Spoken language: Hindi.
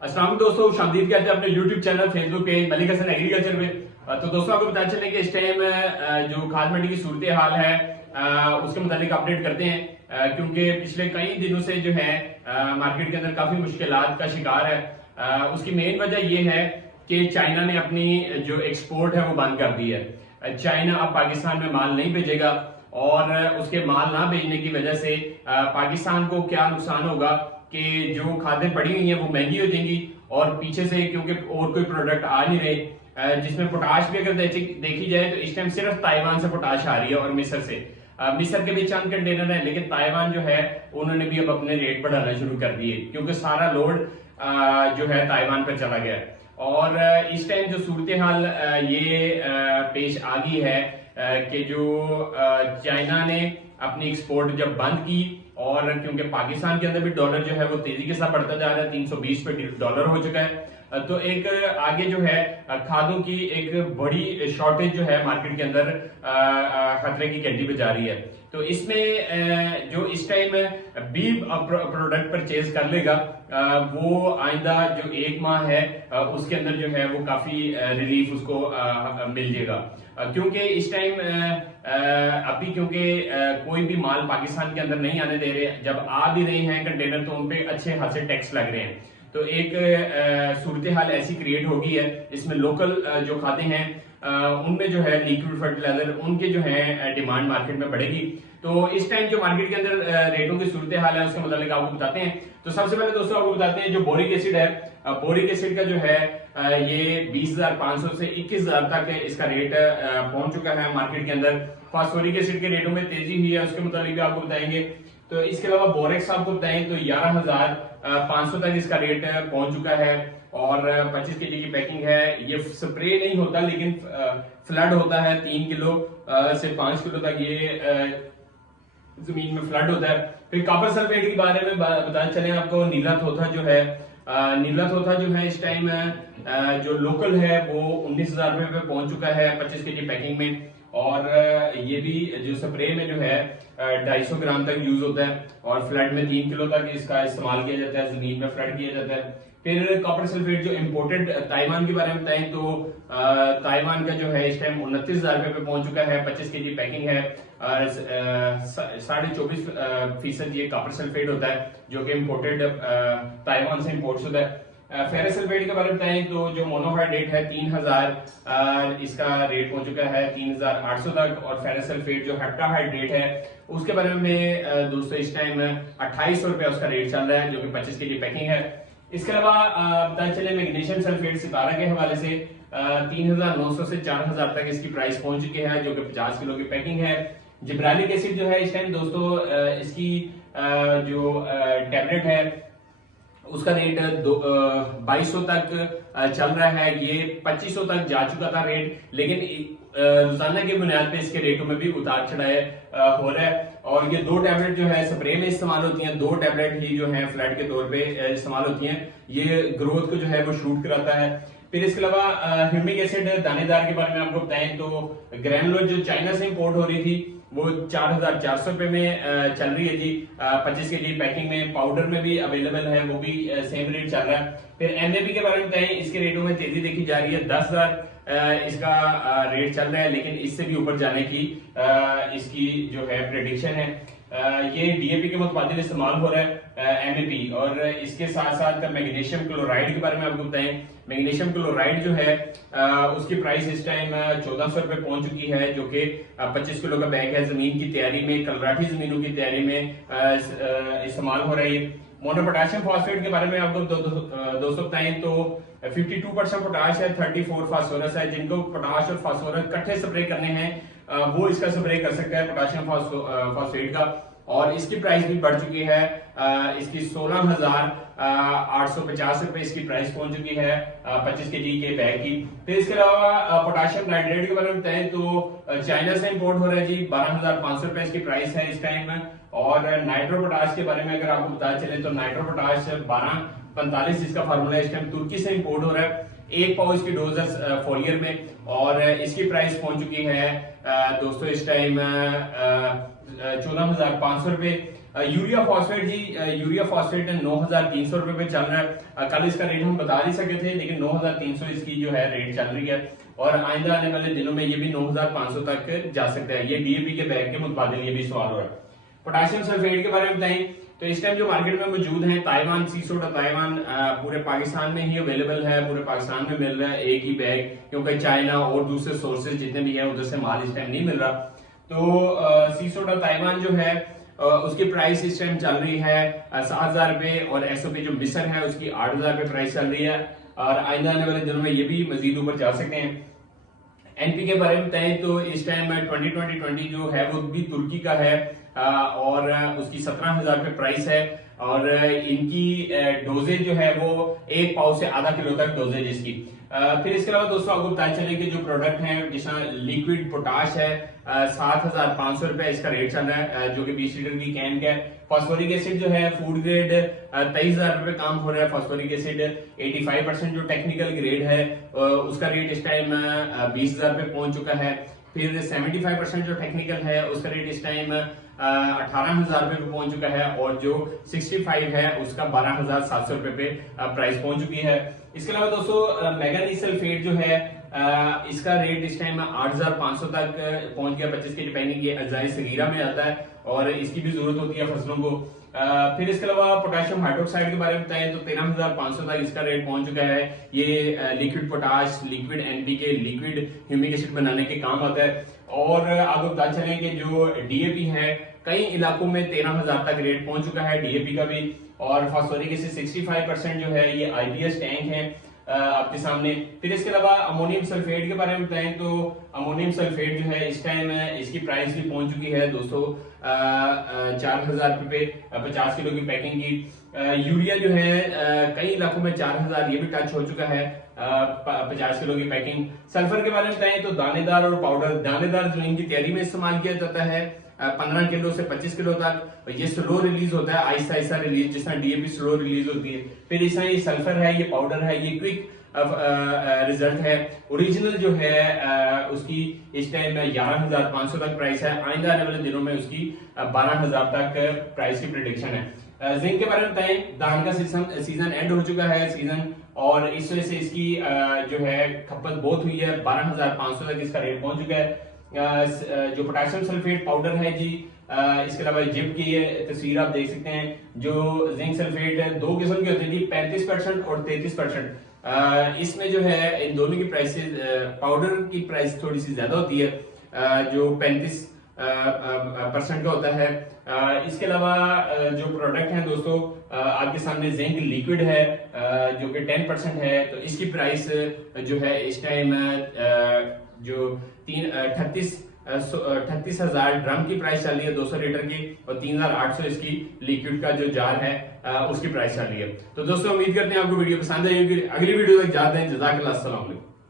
अस्सलाम वालेकुम दोस्तों, शामदीद कहते हैं अपने YouTube channel Facebook page Malik Hasan agriculture में। तो दोस्तों आपको पता चले कि इस टाइम जो खाद मंडी की सूरत हाल है उसके मुताबिक अपडेट करते हैं, क्योंकि पिछले कई दिनों से जो है मार्केट के अंदर काफी मुश्किलात का शिकार है। उसकी मेन वजह यह है कि चाइना ने अपनी जो एक्सपोर्ट है वो बंद कर दी है। चाइना अब पाकिस्तान में माल नहीं भेजेगा और उसके माल ना भेजने की वजह से पाकिस्तान को क्या नुकसान होगा कि जो खादें पड़ी हुई हैं वो महंगी हो जाएंगी और पीछे से क्योंकि और कोई प्रोडक्ट आ नहीं रहे, जिसमें पोटाश भी अगर देखी जाए तो इस टाइम सिर्फ ताइवान से पोटाश आ रही है और मिस्र से। मिस्र के भी चंद कंटेनर है, लेकिन ताइवान जो है उन्होंने भी अब अपने रेट बढ़ाना शुरू कर दिए क्योंकि सारा लोड जो है ताइवान पर चला गया है। और इस टाइम जो सूरत हाल ये पेश आ गई है कि जो चाइना ने अपनी एक्सपोर्ट जब बंद की और क्योंकि पाकिस्तान के अंदर भी डॉलर जो है वो तेजी के साथ बढ़ता जा रहा है, 320 पे डॉलर हो चुका है, तो एक आगे जो है खादों की एक बड़ी शॉर्टेज जो है मार्केट के अंदर खतरे की घंटी बजा रही है। तो इसमें जो इस टाइम बी प्रोडक्ट परचेज कर लेगा वो आइंदा जो एक माह है उसके अंदर जो है वो काफी रिलीफ उसको मिल जाएगा, क्योंकि इस टाइम अभी क्योंकि कोई भी माल पाकिस्तान के अंदर नहीं आने दे रहे, जब आ भी रहे हैं कंटेनर तो उनपे अच्छे खासे टैक्स लग रहे हैं। तो एक सूरत हाल ऐसी क्रिएट हो गई है, इसमें लोकल जो खाते हैं उनमें जो है लिक्विड फर्टिलाइजर उनके जो है डिमांड मार्केट में बढ़ेगी। तो इस टाइम जो मार्केट के अंदर रेटों की सूरत हाल है उसके मतलब आपको बताते हैं। तो सबसे पहले दोस्तों आपको बताते हैं जो बोरिक एसिड है, बोरिक एसिड का जो है ये 20,500 से 21,000 तक इसका रेट पहुंच चुका है मार्केट के अंदर। फास्फोरिक एसिड के रेटों में तेजी हुई है, उसके मुताबिक भी आपको बताएंगे। तो इसके अलावा बोरेक्स आपको बताएं तो 11,500 तक इसका रेट पहुंच चुका है और 25 केजी की पैकिंग है। ये स्प्रे नहीं होता लेकिन फ्लड होता है, 3 किलो से 5 किलो तक ये जमीन में फ्लड होता है। फिर कॉपर सल्फेट के बारे में बताना चले आपको, नीला थोथा जो है नीला थोथा जो है इस टाइम जो लोकल है वो 19,000 रुपए पे पहुंच चुका है 25 केजी पैकिंग में। और ये भी जो स्प्रे में जो है 250 ग्राम तक यूज होता है और फ्लड में 3 किलो तक इसका इस्तेमाल किया जाता है, जमीन में फ्लड किया जाता है। फिर कॉपर सल्फेट जो इम्पोर्टेड ताइवान के बारे में बताएं तो ताइवान का जो है इस टाइम 29,000 रुपए पे पहुंच चुका है, 25 केजी पैकिंग है। 24.5% ये कॉपर सल्फेट होता है जो कि इम्पोर्टेड ताइवान से इम्पोर्ट होता है। फेरस सल्फेट के बारे में बताएं तो जो मोनोहाइड्रेट है 3,000 इसका रेट पहुंच चुका है 3,800 तक। और फेरस सल्फेट जो हेप्टाहाइड्रेट है उसके बारे में दोस्तों इस टाइम 2,800 रुपया उसका रेट चल रहा है जो कि 25 केजी पैकिंग है। इसके अलावा बताते चले मैग्नीशियम सल्फेट सितारा के हवाले से 3,900 से 4,000 तक इसकी प्राइस पहुंच चुकी है जो कि 50 किलो की पैकिंग है। जिब्रालिक एसिड जो है इस टाइम दोस्तों इसकी जो टैबलेट है उसका रेट 2,200 तक चल रहा है, ये 2,500 तक जा चुका था रेट, लेकिन रोजाना की बुनियाद पे इसके रेटों में भी उतार चढ़ाव हो रहा है। और ये 2 टैबलेट जो है स्प्रे में इस्तेमाल होती हैं, 2 टैबलेट ही जो है फ्लड के तौर पे इस्तेमाल होती हैं, ये ग्रोथ को जो है वो शूट कराता है। फिर इसके अलावा ह्यूमिक एसिड दानेदार के बारे में आपको बताएं तो ग्रैनुलर जो चाइना से इंपोर्ट हो रही थी वो 4,400 रुपए में चल रही है जी, 25 केजी पैकिंग में। पाउडर में भी अवेलेबल है, वो भी सेम रेट चल रहा है। फिर एमएपी के बारे में बताएं, इसके रेटों में तेजी देखी जा रही है, 10,000 इसका रेट चल रहा है, लेकिन इससे भी ऊपर जाने की इसकी जो है प्रेडिक्शन है। ये डीएपी के मुताबिक इस्तेमाल हो रहा है एमएपी। और इसके साथ साथ मैग्नीशियम क्लोराइड के बारे में आपको बताएं, मैग्नीशियम क्लोराइड जो है उसकी प्राइस इस टाइम 1,400 रुपए पहुंच चुकी है जो कि 25 किलो का बैग है, जमीन की तैयारी में, कलराठी जमीनों की तैयारी में इस्तेमाल हो रही है। मोनो पोटेशियम फॉस्फेट के बारे में आपको दोस्तों बताएं तो 52% पोटाश है, 34 फास्फोरस है। जिनको पोटाश और फास्फोरस इकट्ठे स्प्रे करने हैं वो इसका स्प्रे कर सकता है पोटाशियम फॉस्फेट का। और इसकी प्राइस भी बढ़ चुकी है, इसकी 16,850 रुपए इसकी प्राइस पहुंच चुकी है 25 केजी के बैग की। फिर इसके अलावा पोटाशियम नाइट्रेट के बारे में बताएं तो चाइना से इंपोर्ट हो रहा है जी, 12,500 रुपए इसकी प्राइस है इस टाइम में। और नाइट्रो पोटाश के बारे में अगर आपको पता चले तो नाइट्रो पोटाश 1245 जिसका फार्मूला इस टाइम तुर्की से इंपोर्ट हो रहा है, 1 पाउच की डोज है फोलियर में और इसकी प्राइस पहुंच चुकी है दोस्तों इस टाइम 14,500 रुपए। यूरिया फॉस्फेट जी, यूरिया फॉस्फेट 9,300 रुपए पे चल रहा है। कल इसका रेट हम बता नहीं सके थे, लेकिन 9,300 इसकी जो है रेट चल रही है और आइंदा आने वाले दिनों में ये भी 9,500 तक जा सकता है। ये डीएपी के बैग के मुताबिक ये भी सवाल हो रहा है। पोटेशियम सल्फेट के बारे में बताएं तो इस टाइम जो मार्केट में मौजूद है ताइवान सी सोडा ताइवान पूरे पाकिस्तान में ही अवेलेबल है, पूरे पाकिस्तान में मिल रहा है एक ही बैग, क्योंकि चाइना और दूसरे सोर्सेज जितने भी हैं उधर से माल इस टाइम नहीं मिल रहा। तो सी सोडा ताइवान जो है उसकी प्राइस इस टाइम चल रही है 7,000 रुपए और एसओपी जो मिसर है उसकी 8,000 रुपए प्राइस चल रही है और आइंदा आने वाले दिनों में ये भी मजीद ऊपर जा सकते हैं। एनपी के बारे में बताएं तो इस टाइम 2020 जो है वो भी तुर्की का है और उसकी 17,000 रुपए प्राइस है और इनकी डोजेज जो है वो 1 पाव से आधा किलो तक डोजेज इसकी। फिर इसके अलावा दोस्तों आपको बताया चले कि जो प्रोडक्ट है जिसमें लिक्विड पोटाश है 7,500 रुपए इसका रेट चल रहा है जो कि 20 लीटर की कैन का है। फास्फोरिक एसिड जो है फूड ग्रेड 23,000 रुपए काम हो रहा है। फास्फोरिक एसिड 85% जो टेक्निकल ग्रेड है उसका रेट इस टाइम 20,000 रुपए पहुंच चुका है। फिर 75% जो टेक्निकल है उसका रेट इस टाइम 18,000 रुपए पे पहुंच चुका है और जो 65 है उसका 12,700 रुपए पे प्राइस पहुंच चुकी है। इसके अलावा दोस्तों मैंगनीज सल्फेट जो है इसका रेट इस टाइम 8,500 तक पहुंच गया 25 के पैनिंग। ये अजाई सगीरा में आता है और इसकी भी जरूरत होती है फसलों को। फिर इसके अलावा पोटेशियम हाइड्रोक्साइड के बारे में बताएं तो 13,500 तक इसका रेट पहुंच चुका है। ये liquid potash, liquid NPK, liquid humic acid बनाने के काम आता है। और आपको बता चलें कि जो डीएपी है कई इलाकों में 13,000 तक रेट पहुंच चुका है डीएपी का भी। और फास्फोरिक एसिड 65% जो है ये आईपीएस टैंक है आपके सामने। फिर इसके अलावा अमोनियम सल्फेट के बारे में बताएं तो अमोनियम सल्फेट जो है इस टाइम इसकी प्राइस भी पहुंच चुकी है दोस्तों 4,000 रुपए 50 किलो की पैकिंग की। यूरिया जो है कई इलाकों में 4,000 ये भी टच हो चुका है 50 किलो की पैकिंग। सल्फर के बारे में बताएं तो दानेदार और पाउडर, दानेदार जमीन की तैयारी में इस्तेमाल किया जाता है 15 किलो से 25 किलो तक। ये स्लो रिलीज होता है, आहिस्ता आहिस्ता रिलीज, जिस तरह डीएपी स्लो रिलीज होती है। फिर इस तरह ये सल्फर है, ये पाउडर है, ये क्विक रिजल्ट है। ओरिजिनल जो है उसकी इस टाइम 11,500 तक प्राइस है। आइंदा आने वाले दिनों में उसकी 12,000 तक प्राइस की प्रिडिक्शन है। जिंक के बारे में बताएं, धान का सीजन एंड हो चुका है सीजन और इस वजह से इसकी जो है खपत बहुत हुई है। 12,500 तक इसका रेट पहुंच चुका है। जो पोटेशियम सल्फेट पाउडर है जी इसके अलावा जिप की ये तस्वीर आप देख सकते हैं। जो जिंक सल्फेट है 2 किस्म की होती है जी, 35% और 33%। इसमें जो है इन दोनों की प्राइसेस, पाउडर की प्राइस थोड़ी सी ज्यादा होती है जो 35% का होता है। इसके अलावा जो प्रोडक्ट है दोस्तों आपके सामने जिंक लिक्विड है जो कि 10% है। तो इसकी प्राइस जो है इस टाइम जो 38,000 ड्रम की प्राइस चल रही है 200 लीटर की और 3,800 इसकी लिक्विड का जो जार है उसकी प्राइस चल रही है। तो दोस्तों उम्मीद करते हैं आपको वीडियो पसंद आई होगी। अगली वीडियो तक जाते हैं। जज़ाकल्लाह, अस्सलाम वालेकुम।